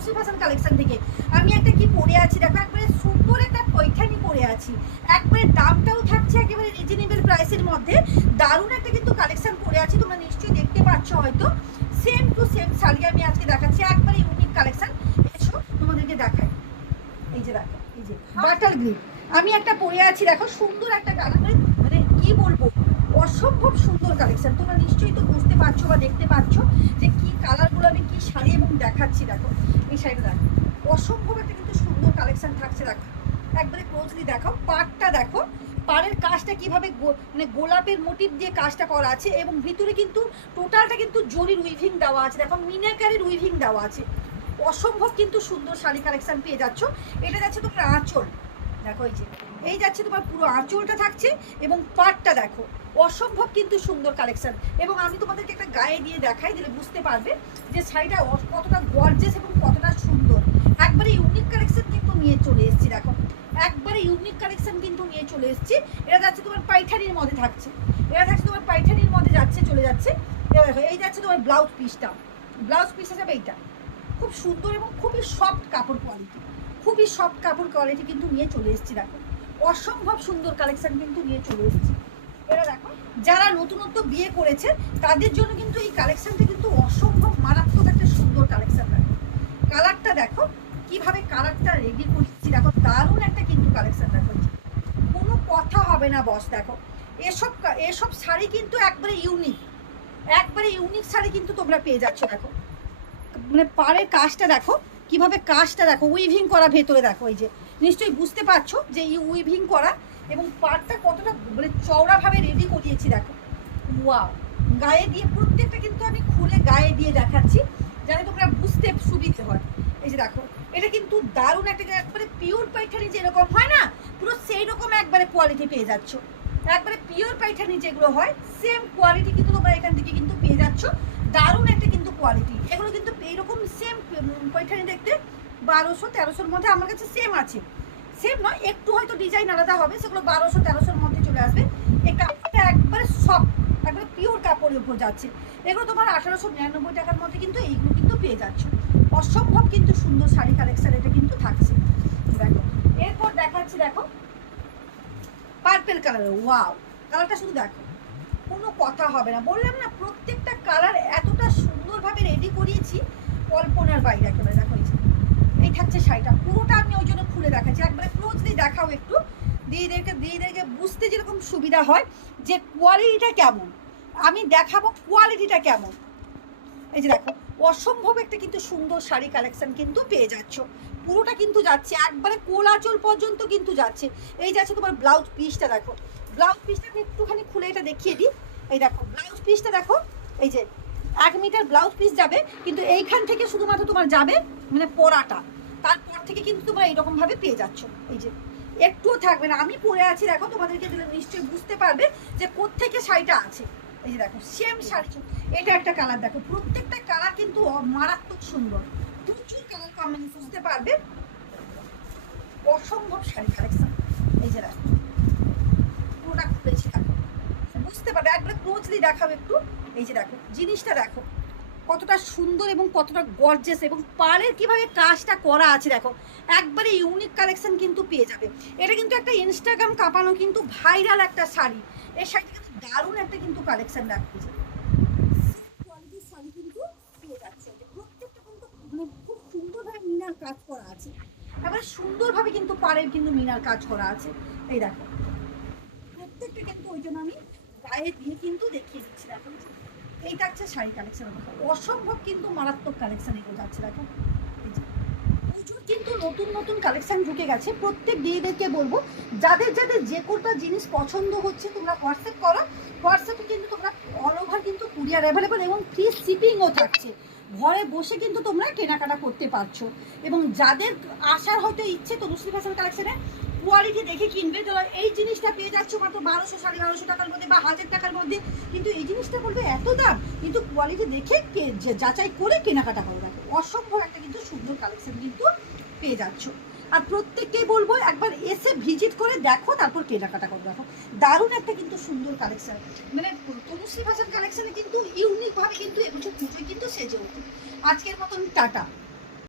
Tanushree fashion collection থেকে। আমি একটা কি পরে আছি দেখো, একবারে সুন্দর একটা পৈঠানি পরে আছি, একবারে দামটাও থাকছে একেবারে রিজনেবল প্রাইসের মধ্যে। দারুণ একটা কিন্তু কালেকশন পরে আছি, তোমরা নিশ্চয়ই দেখতে পাচ্ছ হয়তো। সেম টু সেম শাড়ি আমি আজকে দেখাচ্ছি, একবারে ইউনিক কালেকশন। এসো তোমাদেরকে দেখাই। এই যে দেখো, এই যে বাটার গ্রিন আমি একটা পরে আছি দেখো, সুন্দর একটা কালার, মানে কি বলবো, অসম্ভব সুন্দর কালেকশন। তোমরা নিশ্চয়ই তো বুঝতে পারছো বা দেখতে পাচ্ছ যে কি কালারগুলো আমি কি শাড়ি এবং দেখাচ্ছি। দেখো এই শাড়িটা দেখো, অসম্ভব একটা কিন্তু সুন্দর কালেকশন থাকছে। দেখো একবারে ক্লোজলি দেখো, পাড়টা দেখো, পাড়ের কাজটা কিভাবে মানে গোলাপের মোটিভ দিয়ে কাজটা করা আছে, এবং ভিতরে কিন্তু টোটালটা কিন্তু জরির উইভিং দেওয়া আছে। দেখো মিনাকারের উইভিং দেওয়া আছে, অসম্ভব কিন্তু সুন্দর শাড়ি কালেকশন পেয়ে যাচ্ছ। এটা যাচ্ছে তোমার আঁচল, দেখো এই যে এই যাচ্ছে তোমার পুরো আঁচলটা থাকছে, এবং পাটটা দেখো, অসম্ভব কিন্তু সুন্দর কালেকশন। এবং আমি তোমাদেরকে একটা গায়ে দিয়ে দেখাই, দিলে বুঝতে পারবে যে শাড়িটা কতটা গর্জিয়াস এবং কতটা সুন্দর। একবারে ইউনিক কালেকশন কিন্তু নিয়ে চলে এসেছি। দেখো একবারে ইউনিক কালেকশন কিন্তু নিয়ে চলে এসেছি। এটা যাচ্ছে তোমার পাইঠানির মধ্যে থাকছে, এটা যাচ্ছে তোমার পাইঠানির মধ্যে যাচ্ছে, চলে যাচ্ছে। দেখো এই যাচ্ছে তোমার ব্লাউজ পিসটা, ব্লাউজ পিসটা যাবে এইটা, খুব সুন্দর এবং খুবই সফট কাপড় কোয়ালিটি, খুবই সফট কাপড় কোয়ালিটি কিন্তু নিয়ে চলে এসেছি। দেখো অসম্ভব সুন্দর কালেকশন কিন্তু নিয়ে চলে এসেছি। এটা দেখো, যারা নতুনত্ব বিয়ে করেছে তাদের জন্য কিন্তু এই কালেকশনটা কিন্তু অসম্ভব মারাত্মক একটা সুন্দর কালেকশন। দেখো কালারটা দেখো, কিভাবে কালারটা রেডি করেছি, দেখো দারুণ একটা কিন্তু কালেকশন। দেখো কোনো কথা হবে না বস। দেখো এসব এসব শাড়ি কিন্তু একবারে ইউনিক, একবারে ইউনিক শাড়ি কিন্তু তোমরা পেয়ে যাচ্ছ। দেখো মানে পাড়ের কাজটা দেখো, কিভাবে কাজটা দেখো, উইভিং করা ভেতরে। দেখো এই যে নিশ্চয়ই বুঝতে পারছো যে এই উইভিং করা, এবং পাড়টা কতটা মানে চওড়াভাবে রেডি করিয়েছি। দেখো ওয়াও, গায়ে দিয়ে প্রত্যেকটা কিন্তু আমি খুলে গায়ে দিয়ে দেখাচ্ছি যাতে তোমরা বুঝতে সুবিধে হয়। এই যে দেখো এটা কিন্তু দারুণ একটা, একবারে পিওর পাইঠানি যেরকম হয় না, পুরো সেই রকম একবারে কোয়ালিটি পেয়ে যাচ্ছ। একবারে পিওর পাইঠানি যেগুলো হয় সেম কোয়ালিটি কিন্তু তোমরা এখান থেকে কিন্তু পেয়ে যাচ্ছ। দারুণ একটা কিন্তু কোয়ালিটি, এগুলো কিন্তু এইরকম সেম পৈঠানি দেখতে 1200-1300-র মধ্যে আমার কাছে সেম আছে। সেম নয়, একটু হয়তো ডিজাইন আলাদা হবে, সেগুলো 1200-1300-র মধ্যে চলে আসবে। এই কাপড়টা একবারে সফট, একবারে পিওর কাপড়ের উপর যাচ্ছে। এগুলো তোমার 1899 টাকার মধ্যে কিন্তু এইগুলো কিন্তু পেয়ে যাচ্ছ। অসম্ভব কিন্তু সুন্দর শাড়ি কালেকশন এটা কিন্তু থাকছে। দেখো এরপর দেখাচ্ছি, দেখো পার্পেল কালার, ওয়াও কালারটা শুধু দেখো, কোনো কথা হবে না, বললাম না প্রত্যেকটা কালার এতটা সুন্দরভাবে রেডি করিয়েছি, কল্পনার বাইরে একেবারে। দেখো এই থাকছে শাড়িটা, পুরোটা আমি ওই জন্য খুলে দেখাচ্ছি, একবারে ক্লোজলি দেখাও একটু, দিয়ে বুঝতে যেরকম সুবিধা হয় যে কোয়ালিটিটা কেমন, আমি দেখাবো কোয়ালিটিটা কেমন। এই যে দেখো অসম্ভব একটা কিন্তু সুন্দর শাড়ি কালেকশন কিন্তু পেয়ে যাচ্ছ। পুরোটা কিন্তু যাচ্ছে একবারে কোলাচল পর্যন্ত কিন্তু যাচ্ছে। এই যাচ্ছে তোমার ব্লাউজ পিসটা, দেখো ব্লাউজ পিসটা আমি একটুখানি খুলে এটা দেখিয়ে দিই। এই দেখো ব্লাউজ পিসটা দেখো, এই যে 1 মিটার ব্লাউজ পিস যাবে, কিন্তু এইখান থেকে শুধুমাত্র তোমার যাবে মানে পরাটা, তারপর থেকে কিন্তু তোমরা এইরকমভাবে পেয়ে যাচ্ছ। এই যে একটুও থাকবে না, আমি পরে আছি দেখো, তোমাদেরকে দিলে নিশ্চয়ই বুঝতে পারবে যে কোত্থেকে শাড়িটা আছে। এই যে দেখো সেম শাড়ি, এটা একটা কালার, দেখো প্রত্যেকটা কালার কিন্তু মারাত্মক সুন্দর, প্রচুর কালার কম্বিনেশন, বুঝতে পারবে অসম্ভব শাড়ি কালেকশন। এই যে দেখো পুরোটা খুলেছি, দেখো বুঝতে পারবে, একবার ক্লোজলি দেখাও একটু। এই যে দেখো জিনিসটা দেখো কতটা সুন্দর এবং কতটা গর্জিয়াস, এবং পাড়ের কিভাবে কাজটা করা আছে। দেখো একবারে ইউনিক কালেকশন কিন্তু পেয়ে যাবে। এটা কিন্তু একটা ইনস্টাগ্রাম কাঁপানো কিন্তু ভাইরাল একটা শাড়ি, এই শাড়িটা কিন্তু দারুণ একটা কিন্তু কালেকশন রাখছে। কোয়ালিটির শাড়ি কিন্তু পেয়ে যাচ্ছে, প্রত্যেকটা কিন্তু মানে খুব সুন্দরভাবে মিনার কাজ করা আছে, এবার সুন্দরভাবে কিন্তু পাড়ের কিন্তু মিনার কাজ করা আছে। এই দেখো প্রত্যেকটা কিন্তু ওই জন্য আমি গায়ে দিয়ে কিন্তু দেখিয়ে দিচ্ছি। দেখো এইটা হচ্ছে শাড়ি কালেকশন, অসম্ভব কিন্তু মারাত্মক কালেকশন এগুলো যাচ্ছে। দেখো প্রচুর কিন্তু নতুন নতুন কালেকশন ঢুকে গেছে। প্রত্যেক দিদিদেরকে বলবো যাদের যাদের যে কোটা জিনিস পছন্দ হচ্ছে তোমরা হোয়াটসঅ্যাপ করো, হোয়াটসঅ্যাপে কিন্তু তোমরা অল ওভার কিন্তু কুরিয়ার অ্যাভেলেবল, এবং ফ্রি শিপিংও থাকছে। ঘরে বসে কিন্তু তোমরা কেনাকাটা করতে পারছো। এবং যাদের আসার হয়তো ইচ্ছে তনুশ্রী ফ্যাশন কালেকশনে কোয়ালিটি দেখে কিনবে, তো এই জিনিসটা পেয়ে যাচ্ছ মাত্র 1200-1250 টাকার মধ্যে বা 1000 টাকার মধ্যে, কিন্তু এই জিনিসটা বলবে এত দাম, কিন্তু কোয়ালিটি দেখে যাচাই করে কেনাকাটা করে রাখো। অসম্ভব একটা কিন্তু সুন্দর কালেকশন কিন্তু পেয়ে যাচ্ছ। আর প্রত্যেককেই বলবো একবার এসে ভিজিট করে দেখো, তারপর কেনাকাটা করে দেখো, দারুণ একটা কিন্তু সুন্দর কালেকশন। মানে তনুশ্রী ফ্যাশন কালেকশনে কিন্তু ইউনিকভাবে কিন্তু এবছর পুজোয় কিন্তু সেজে ওঠে। আজকের মতন টাটা।